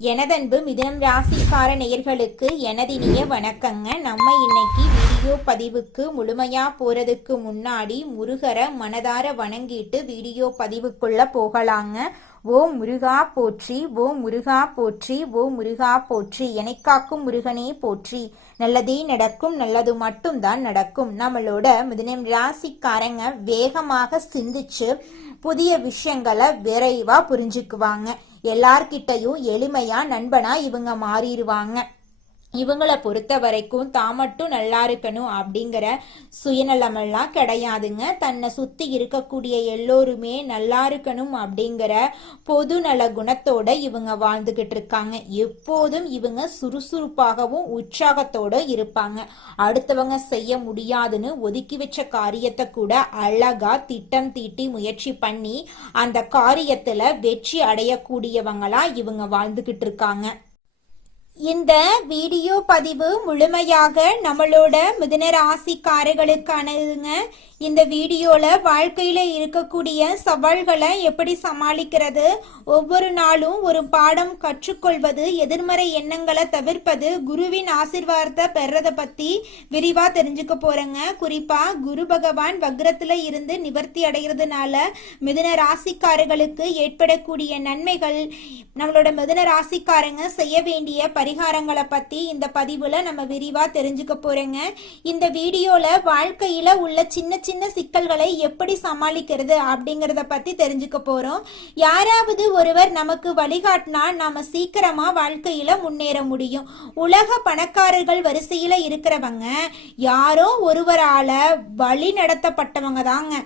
எனதன்பு மிதுனம் ராசிக்கார நேயர்களுக்கு எனதினிய வணக்கங்க. நம்ம இன்னைக்கு வீடியோ பதிவுக்கு முழுமையா போறதுக்கு முன்னாடி முருகரை மனதார வணங்கிட்டு வீடியோ பதிவுக்குள்ள போகலாங்க. ஓ முருகா போற்றி, ஓ முருகா போற்றி, ஓ முருகா போற்றி, எனைக்காக்கும் முருகனே போற்றி. நல்லதே நடக்கும், நல்லது மட்டும்தான் நடக்கும். நம்மளோட மிதுனம் ராசிக்காரங்க வேகமாக சிந்திச்சு புதிய விஷயங்களை விரைவா புரிஞ்சுக்குவாங்க. எல்லார்கிட்டையும் எளிமையா நண்பனா இவங்க மாறிடுவாங்க. இவங்களை பொறுத்த வரைக்கும் தான் மட்டும் நல்லா இருக்கணும் அப்படிங்கிற சுயநலமெல்லாம் கிடையாதுங்க. தன்னை சுத்தி இருக்கக்கூடிய எல்லோருமே நல்லா இருக்கணும் அப்படிங்கிற பொது நல குணத்தோட இவங்க வாழ்ந்துகிட்டு இருக்காங்க. எப்போதும் இவங்க சுறுசுறுப்பாகவும் உற்சாகத்தோட இருப்பாங்க. அடுத்தவங்க செய்ய முடியாதுன்னு ஒதுக்கி வச்ச காரியத்தை கூட அழகா திட்டம் தீட்டி முயற்சி பண்ணி அந்த காரியத்துல வெற்றி அடையக்கூடியவங்களா இவங்க வாழ்ந்துகிட்டு இருக்காங்க. இந்த வீடியோ பதிவு முழுமையாக நம்மளோட மிதுன ராசிக்காரர்களுக்கானதுங்க. இந்த வீடியோல வாழ்க்கையில இருக்கக்கூடிய சவால்களை எப்படி சமாளிக்கிறது, ஒவ்வொரு நாளும் ஒரு பாடம் கற்றுக்கொள்வது, எதிர்மறை எண்ணங்களை தவிர்ப்பது, குருவின் ஆசீர்வாதத்தை பெறத பத்தி விரிவா தெரிஞ்சுக்க போறேங்க. குறிப்பா குரு பகவான் வக்ரத்துல இருந்து நிவர்த்தி அடைகிறதுனால மிதுன ராசிக்காரர்களுக்கு ஏற்படக்கூடிய நன்மைகள், நம்மளோட மிதுன ராசிக்காரங்க செய்ய வேண்டிய பரிகாரங்களை பத்தி இந்த பதிவுல நம்ம விரிவா தெரிஞ்சுக்க போறேங்க. இந்த வீடியோல வாழ்க்கையில உள்ள சின்ன சின்ன சிக்கல்களை எப்படி சமாளிக்கிறது அப்படிங்கறத பத்தி தெரிஞ்சுக்க போறோம். யாராவது ஒருவர் நமக்கு வழிகாட்டினா நாம சீக்கிரமா வாழ்க்கையில முன்னேற முடியும். உலக பணக்காரர்கள் வரிசையில இருக்கிறவங்க யாரோ ஒருவரால வழி நடத்தப்பட்டவங்க தாங்க.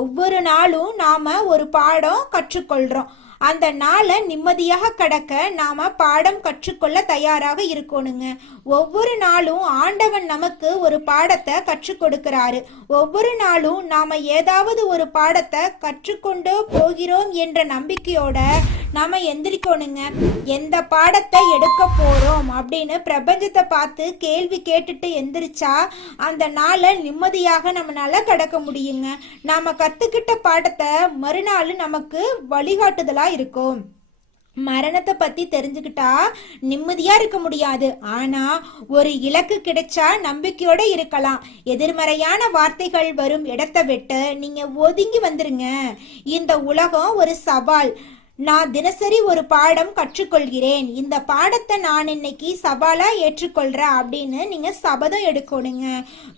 ஒவ்வொரு நாளும் நாம ஒரு பாடம் கற்றுக்கொள்றோம். அந்த நாளை நிம்மதியாக கடக்க நாம பாடம் கற்றுக்கொள்ள தயாராக இருக்கணுங்க. ஒவ்வொரு நாளும் ஆண்டவன் நமக்கு ஒரு பாடத்தை கற்றுக் கொடுக்கிறாரு. ஒவ்வொரு நாளும் நாம ஏதாவது ஒரு பாடத்தை கற்றுக்கொண்டு போகிறோம் என்ற நம்பிக்கையோட நாம எந்திரிக்கணுங்க. எந்த பாடத்தை எடுக்க போறோம் அப்படின்னு பிரபஞ்சத்தை பார்த்து கேள்வி கேட்டுட்டு எந்திரிச்சா அந்த நாளை நிம்மதியாக நம்மளால கடக்க முடியுங்க. நாம கத்துக்கிட்ட பாடத்தை மறுநாள் நமக்கு வழிகாட்டுதலா இருக்கும். மரணத்தை பத்தி தெரிஞ்சுக்கிட்டா நிம்மதியா இருக்க முடியாது. ஆனா ஒரு இலக்கு கிடைச்சா நம்பிக்கையோட இருக்கலாம். எதிர்மறையான வார்த்தைகள் வரும் இடத்தை விட்டு நீங்க ஒதுங்கி வந்துருங்க. இந்த உலகம் ஒரு சவால். நான் தினசரி ஒரு பாடம் கற்றுக்கொள்கிறேன். இந்த பாடத்தை நான் இன்னைக்கு சவாலா ஏற்றுக்கொள்றேன் அப்படின்னு நீங்க சபதம் எடுக்கணுங்க.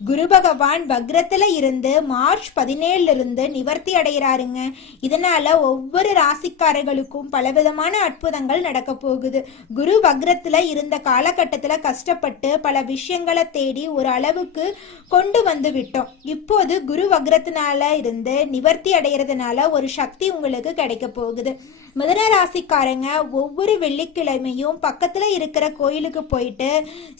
குரு பகவான் வக்ரத்துல இருந்து மார்ச் 17 இருந்து நிவர்த்தி அடைகிறாருங்க. இதனால ஒவ்வொரு ராசிக்காரர்களுக்கும் பலவிதமான அற்புதங்கள் நடக்க போகுது. குரு வக்ரத்துல இருந்த காலகட்டத்துல கஷ்டப்பட்டு பல விஷயங்களை தேடி ஒரு அளவுக்கு கொண்டு வந்து விட்டோம். இப்போது குரு வக்ரத்தினால இருந்து நிவர்த்தி அடைகிறதுனால ஒரு சக்தி உங்களுக்கு கிடைக்க போகுது. மிதுன ராசிக்காரங்க ஒவ்வொரு வெள்ளிக்கிழமையும் பக்கத்துல இருக்கிற கோயிலுக்கு போயிட்டு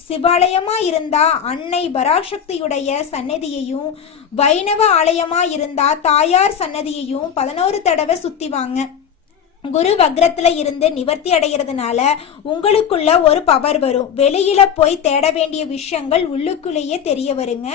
சிவாலயமா இருந்தா அன்னை பராசக்தியுடைய சன்னதியையும், வைணவ ஆலயமா இருந்தா தாயார் சன்னதியையும் 11 தடவை சுத்தி வாங்க. குரு வக்ரத்துல இருந்து நிவர்த்தி அடைகிறதுனால உங்களுக்குள்ள ஒரு பவர் வரும். வெளியில போய் தேட வேண்டிய விஷயங்கள் உள்ளுக்குள்ளேயே தெரிய வருங்க.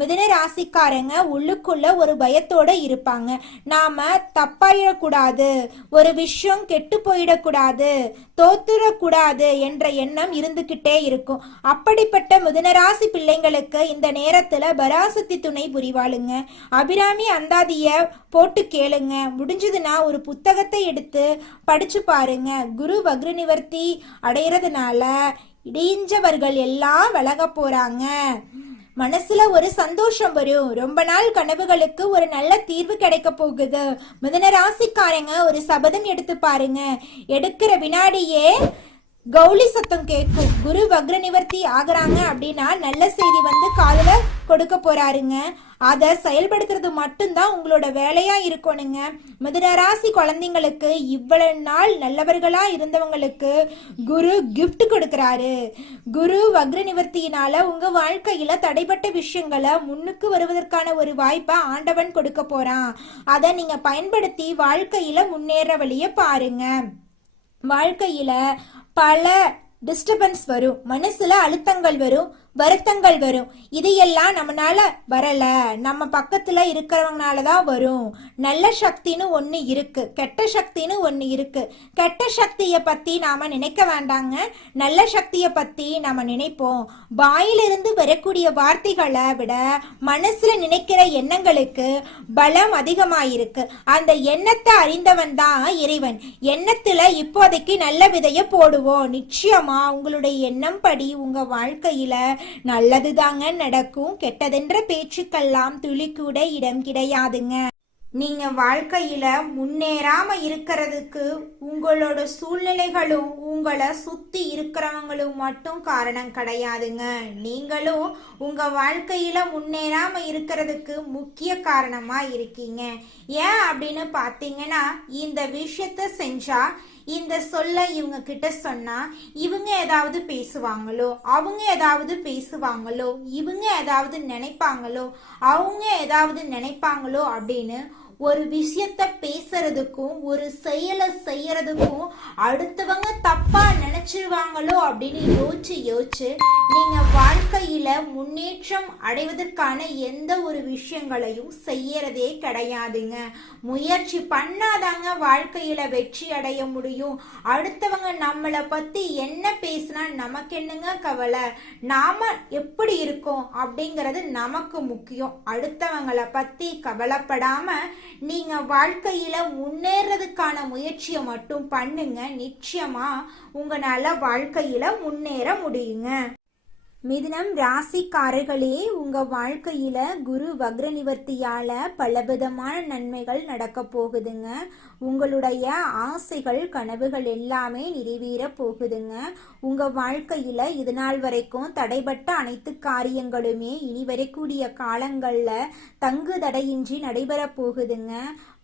மிதுன ராசிக்காரங்க உள்ளுக்குள்ள ஒரு பயத்தோட இருப்பாங்க. நாம தப்பாயிடக்கூடாது, ஒரு விஷயம் கெட்டு போயிடக்கூடாது, தோத்துடக்கூடாது என்ற எண்ணம் இருந்துகிட்டே இருக்கும். அப்படிப்பட்ட மிதுன ராசி பிள்ளைங்களுக்கு இந்த நேரத்துல பராசக்தி துணை புரிவாளுங்க. அபிராமி அந்தாதிய போட்டு கேளுங்க. முடிஞ்சதுன்னா ஒரு புத்தகத்தை எடுத்து படிச்சு பாருங்க. குரு வக்ர நிவர்த்தி அடைகிறதுனால இடிஞ்சவர்கள் எல்லாம் விலக போறாங்க. மனசுல ஒரு சந்தோஷம் வரும். ரொம்ப நாள் கனவுகளுக்கு ஒரு நல்ல தீர்வு கிடைக்க போகுது. மிதுன ராசிக்காரங்க ஒரு சபதம் எடுத்து பாருங்க. எடுக்கிற வினாடியே கௌளி சத்தம் கேட்கும். குரு வக்ர நிவர்த்தி ஆகுறாங்க அப்படின்னா நல்ல செய்தி வந்து காதுல கொடுக்க போறாருங்க. அதை செயல்படுத்துறது மட்டும்தான் உங்களோட வேலையா இருக்கணுங்க. மிதுன ராசி குழந்தைங்களுக்கு இவ்வளவு நாள் நல்லவர்களா இருந்தவங்களுக்கு குரு கிஃப்ட் கொடுக்கிறாரு. குரு வக்ர நிவர்த்தியினால உங்க வாழ்க்கையில தடைப்பட்ட விஷயங்களை முன்னுக்கு வருவதற்கான ஒரு வாய்ப்பை ஆண்டவன் கொடுக்க போறான். அதை நீங்க பயன்படுத்தி வாழ்க்கையில முன்னேற வழிய பாருங்க. வாழ்க்கையில பல டிஸ்டர்பன்ஸ் வரும், மனசுல அழுத்தங்கள் வரும், வருத்தங்கள் வரும். இது எல்லாம் நம்மனால வரல, நம்ம பக்கத்துல இருக்கிறவங்கனாலதான் வரும். நல்ல சக்தின்னு ஒண்ணு இருக்கு, கெட்ட சக்தின்னு ஒண்ணு இருக்கு. கெட்ட சக்தியை பத்தி நாம நினைக்க வேண்டாங்க, நல்ல சக்தியை பத்தி நாம நினைப்போம். வாயிலிருந்து வரக்கூடிய வார்த்தைகளை விட மனசுல நினைக்கிற எண்ணங்களுக்கு பலம் அதிகமாயிருக்கு. அந்த எண்ணத்தை அறிந்தவன் தான் இறைவன். எண்ணத்துல இப்போதைக்கு நல்ல விதைய போடுவோம். நிச்சயமா உங்களுடைய எண்ணம் படி உங்க வாழ்க்கையில நல்லதுதாங்க நடக்கும். கெட்டதென்ற பேச்சுக்கெல்லாம் துளி கூட இடம் கிடையாதுங்க. நீங்க வாழ்க்கையில முன்னேறாம இருக்கிறதுக்கு உங்களோட சூழ்நிலைகளும் உங்களை சுத்தி இருக்கிறவங்களும் மட்டும் காரணம் கிடையாதுங்க. நீங்களும் உங்க வாழ்க்கையில முன்னேறாம இருக்கிறதுக்கு முக்கிய காரணமா இருக்கீங்க. ஏன் அப்படின்னு பாத்தீங்கன்னா, இந்த விஷயத்த செஞ்சா, இந்த சொல்ல இவங்க கிட்ட சொன்னா இவங்க ஏதாவது பேசுவாங்களோ, அவங்க ஏதாவது பேசுவாங்களோ, இவங்க ஏதாவது நினைப்பாங்களோ, அவங்க ஏதாவது நினைப்பாங்களோ அப்படின்னு ஒரு விஷயத்த பேசுறதுக்கும் ஒரு செயலை செய்யறதுக்கும் அடுத்தவங்க தப்பா நினைச்சிருவாங்களோ அப்படின்னு யோசிச்சு நீங்க வாழ்க்கையில முன்னேற்றம் அடைவதற்கான எந்த ஒரு விஷயங்களையும் செய்யறதே கிடையாதுங்க. முயற்சி பண்ணாதாங்க வாழ்க்கையில வெற்றி அடைய முடியும். அடுத்தவங்க நம்மளை பத்தி என்ன பேசினா நமக்கு என்னங்க கவலை, நாம எப்படி இருக்கோம் அப்படிங்கிறது நமக்கு முக்கியம். அடுத்தவங்களை பத்தி கவலைப்படாம நீங்க வாழ்க்கையில முன்னேறதுக்கான முயற்சியை மட்டும் பண்ணுங்க. நிச்சயமா உங்களால வாழ்க்கையில முன்னேற முடியுங்க. மிதுனம் ராசிக்காரர்களே, உங்க வாழ்க்கையில குரு வக்ர நிவர்த்தியால பலவிதமான நன்மைகள் நடக்க போகுதுங்க. உங்களுடைய ஆசைகள் கனவுகள் எல்லாமே நிறைவேற போகுதுங்க. உங்க வாழ்க்கையில இது நாள் வரைக்கும் தடைபட்ட அனைத்து காரியங்களுமே இனி வரக்கூடிய காலங்கள்ல தங்கு தடையின்றி நடைபெற போகுதுங்க.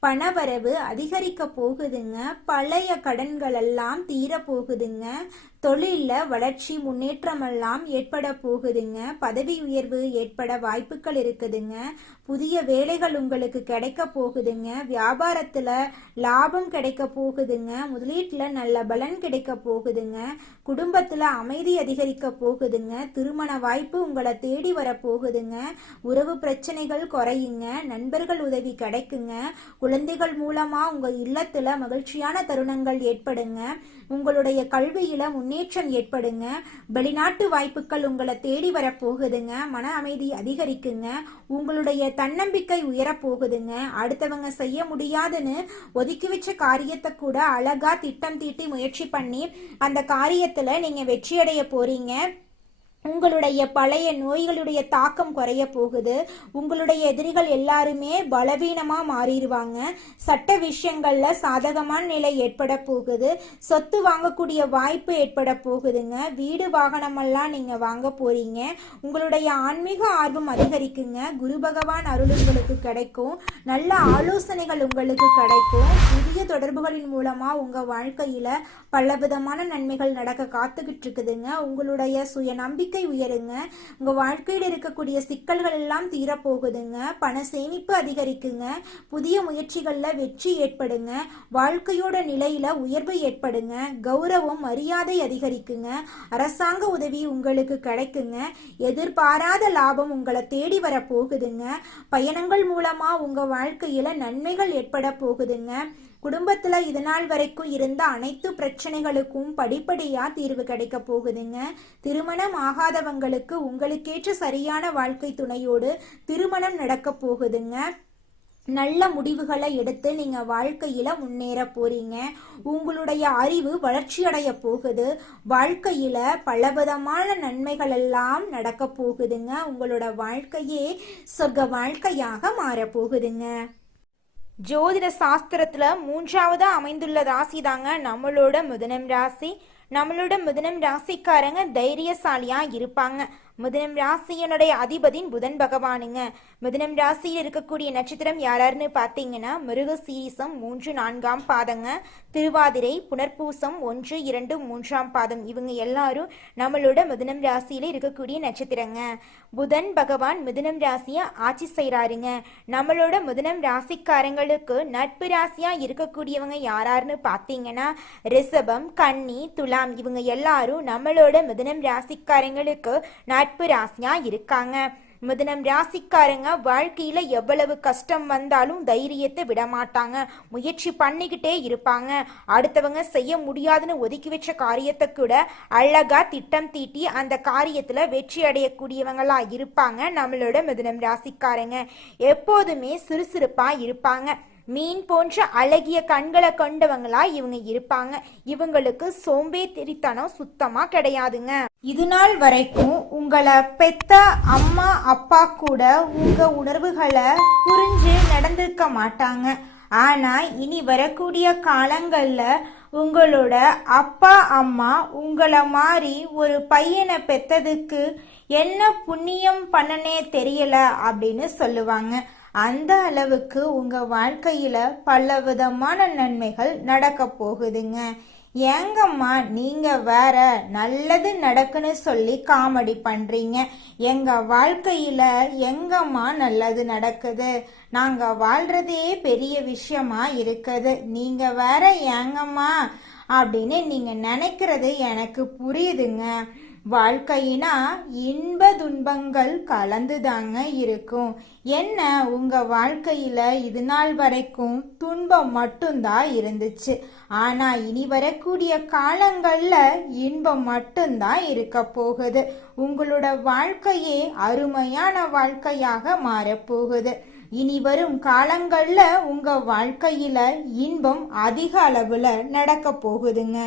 பணவரவு அதிகரிக்க போகுதுங்க. பழைய கடன்கள் எல்லாம் தீர போகுதுங்க. தொழில வளர்ச்சி முன்னேற்றம் எல்லாம் ஏற்பட போகுதுங்க. பதவி உயர்வு ஏற்பட வாய்ப்புகள் இருக்குதுங்க. புதிய வேலைகள் உங்களுக்கு கிடைக்க போகுதுங்க. வியாபாரத்துல லாபம் கிடைக்க போகுதுங்க. முதலீட்டுல நல்ல பலன் கிடைக்க போகுதுங்க. குடும்பத்துல அமைதி அதிகரிக்க போகுதுங்க. திருமண வாய்ப்பு உங்களை தேடி வர போகுதுங்க. உறவு பிரச்சனைகள் குறையுங்க. நண்பர்கள் உதவி கிடைக்குங்க. குழந்தைகள் மூலமா உங்க இல்லத்துல மகிழ்ச்சியான தருணங்கள் ஏற்படுங்க. உங்களுடைய கல்வியில முன்னேற்றம் ஏற்படுங்க. வெளிநாட்டு வாய்ப்புகள் உங்களை தேடி வர போகுதுங்க. மன அமைதி அதிகரிக்குங்க. உங்களுடைய தன்னம்பிக்கை உயர போகுதுங்க. அடுத்தவங்க செய்ய முடியாதுன்னு ஒதுக்கி வச்ச காரியத்தை கூட அழகா திட்டம் தீட்டி முயற்சி பண்ணி அந்த காரியத்துல நீங்க வெற்றியடைய போறீங்க. உங்களுடைய பழைய நோய்களுடைய தாக்கம் குறைய போகுது. உங்களுடைய எதிரிகள் எல்லாருமே பலவீனமா மாறிடுவாங்க. சட்ட விஷயங்கள்ல சாதகமான நிலை ஏற்பட போகுது. சொத்து வாங்கக்கூடிய வாய்ப்பு ஏற்பட போகுதுங்க. வீடு வாகனமெல்லாம் நீங்க வாங்க போறீங்க. உங்களுடைய ஆன்மீக ஆர்வம் அதிகரிக்குங்க. குரு பகவான் அருள் உங்களுக்கு கிடைக்கும். நல்ல ஆலோசனைகள் உங்களுக்கு கிடைக்கும். புதிய தொடர்புகளின் மூலமா உங்க வாழ்க்கையில பலவிதமான நன்மைகள் நடக்க காத்துக்கிட்டு இருக்குதுங்க. உங்களுடைய சுய நம்பிக்கை உயருங்க. உங்க வாழ்க்கையில் இருக்கக்கூடிய சிக்கல்கள் எல்லாம் தீரப்போகுதுங்க. பண சேமிப்பு அதிகரிக்குங்க. புதிய முயற்சிகள்ல வெற்றி ஏற்படுங்க. வாழ்க்கையோட நிலையில உயர்வு ஏற்படுங்க. கௌரவம் மரியாதை அதிகரிக்குங்க. அரசாங்க உதவி உங்களுக்கு கிடைக்குங்க. எதிர்பாராத லாபம் உங்களை தேடி வர போகுதுங்க. பயணங்கள் மூலமா உங்க வாழ்க்கையில நன்மைகள் ஏற்பட போகுதுங்க. குடும்பத்துல இது நாள் வரைக்கும் இருந்த அனைத்து பிரச்சனைகளுக்கும் படிப்படியா தீர்வு கிடைக்க போகுதுங்க. திருமணம் ஆகாதவங்களுக்கு உங்களுக்கேற்ற சரியான வாழ்க்கை துணையோடு திருமணம் நடக்க போகுதுங்க. நல்ல முடிவுகளை எடுத்து நீங்க வாழ்க்கையில முன்னேற போறீங்க. உங்களுடைய அறிவு வளர்ச்சி அடைய போகுது. வாழ்க்கையில பலவிதமான நன்மைகள் எல்லாம் நடக்க போகுதுங்க. உங்களோட வாழ்க்கையே சொர்க்க வாழ்க்கையாக மாற போகுதுங்க. ஜோதிட சாஸ்திரத்துல 3வது அமைந்துள்ள ராசி தாங்க நம்மளோட மிதுனம் ராசி. நம்மளோட மிதுனம் ராசிக்காரங்க தைரியசாலியா இருப்பாங்க. மிதுனம் ராசியனுடைய அதிபதியின் புதன் பகவானுங்க. மிதுனம் ராசியில் இருக்கக்கூடிய நட்சத்திரம் யாராருன்னு பார்த்தீங்கன்னா, மிருகசீரிசம் 3, 4ஆம் பாதங்க, திருவாதிரை, புனர்பூசம் 1, 2, 3ஆம் பாதம். இவங்க எல்லாரும் நம்மளோட மிதுனம் ராசியில இருக்கக்கூடிய நட்சத்திரங்க. புதன் பகவான் மிதுனம் ராசியை ஆட்சி செய்யறாருங்க. நம்மளோட மிதுனம் ராசிக்காரங்களுக்கு நட்பு ராசியா இருக்கக்கூடியவங்க யாராருன்னு பார்த்தீங்கன்னா, ரிஷபம், கன்னி, துலா, பார்க்கலாம். இவங்க எல்லாரும் நம்மளோட மிதுனம் ராசிக்காரங்களுக்கு நட்பு ராசியா இருக்காங்க. மிதுனம் ராசிக்காரங்க வாழ்க்கையில எவ்வளவு கஷ்டம் வந்தாலும் தைரியத்தை விட மாட்டாங்க. முயற்சி பண்ணிக்கிட்டே இருப்பாங்க. அடுத்தவங்க செய்ய முடியாதுன்னு ஒதுக்கி வச்ச காரியத்தை கூட அழகா திட்டம் தீட்டி அந்த காரியத்துல வெற்றி அடையக்கூடியவங்களா இருப்பாங்க. நம்மளோட மிதுனம் ராசிக்காரங்க எப்போதுமே சுறுசுறுப்பா இருப்பாங்க. மீன் போன்ற அழகிய கண்களை கொண்டவங்களா இவங்க இருப்பாங்க. இவங்களுக்கு சோம்பேறித்தனம் சுத்தமா கிடையாதுங்க. இது நாள் வரைக்கும் உங்களை பெத்த அம்மா அப்பா கூட உங்க உணர்வுகளை புரிஞ்சு நடந்திருக்க மாட்டாங்க. ஆனா இனி வரக்கூடிய காலங்கள்ல உங்களோட அப்பா அம்மா உங்களை மாதிரி ஒரு பையனை பெத்ததுக்கு என்ன புண்ணியம் பண்ணனே தெரியல அப்படின்னு சொல்லுவாங்க. அந்த அளவுக்கு உங்க வாழ்க்கையில பல விதமான நன்மைகள் நடக்க போகுதுங்க. ஏங்கம்மா நீங்க வேற நல்லது நடக்குன்னு சொல்லி காமெடி பண்றீங்க. எங்க வாழ்க்கையில எங்கம்மா நல்லது நடக்குது? நாங்க வாழ்றதே பெரிய விஷயமா இருக்குது. நீங்க வேற ஏங்கம்மா அப்படின்னு நீங்க நினைக்கிறது எனக்கு புரியுதுங்க. வாழ்க்கையினா இன்ப துன்பங்கள் கலந்துதாங்க இருக்கும். என்ன உங்க வாழ்க்கையில இது நாள் வரைக்கும் துன்பம் மட்டும்தான் இருந்துச்சு. ஆனா இனி வரக்கூடிய காலங்கள்ல இன்பம் மட்டும்தான் இருக்க போகுது. உங்களோட வாழ்க்கையே அருமையான வாழ்க்கையாக மாறப்போகுது. இனி வரும் காலங்கள்ல உங்க வாழ்க்கையில இன்பம் அதிக அளவுல நடக்க போகுதுங்க.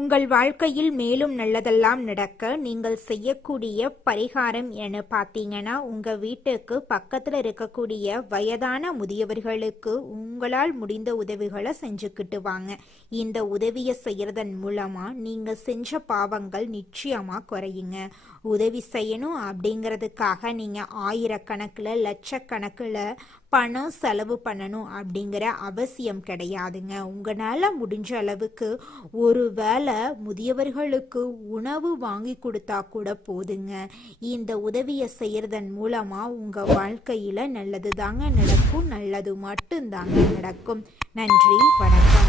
உங்கள் வாழ்க்கையில் மேலும் நல்லதெல்லாம் நடக்க நீங்கள் செய்யக்கூடிய பரிகாரம் என பார்த்தீங்கன்னா, உங்கள் வீட்டுக்கு பக்கத்தில் இருக்கக்கூடிய வயதான முதியவர்களுக்கு உங்களால் முடிந்த உதவிகளை செஞ்சுக்கிட்டு வாங்க. இந்த உதவியை செய்யறதன் மூலமாக நீங்கள் செஞ்ச பாவங்கள் நிச்சயமாக குறையுங்க. உதவி செய்யணும் அப்படிங்கிறதுக்காக நீங்கள் ஆயிரக்கணக்கில் லட்சக்கணக்கில் பணம் செலவு பண்ணணும் அப்படிங்கிற அவசியம் கிடையாதுங்க. உங்களால் முடிஞ்ச அளவுக்கு ஒரு வேளை முதியவர்களுக்கு உணவு வாங்கி கொடுத்தா கூட போதுங்க. இந்த உதவியை செய்யறதன் மூலமாக உங்கள் வாழ்க்கையில் நல்லது தாங்க நடக்கும். நல்லது மட்டும்தாங்க நடக்கும். நன்றி, வணக்கம்.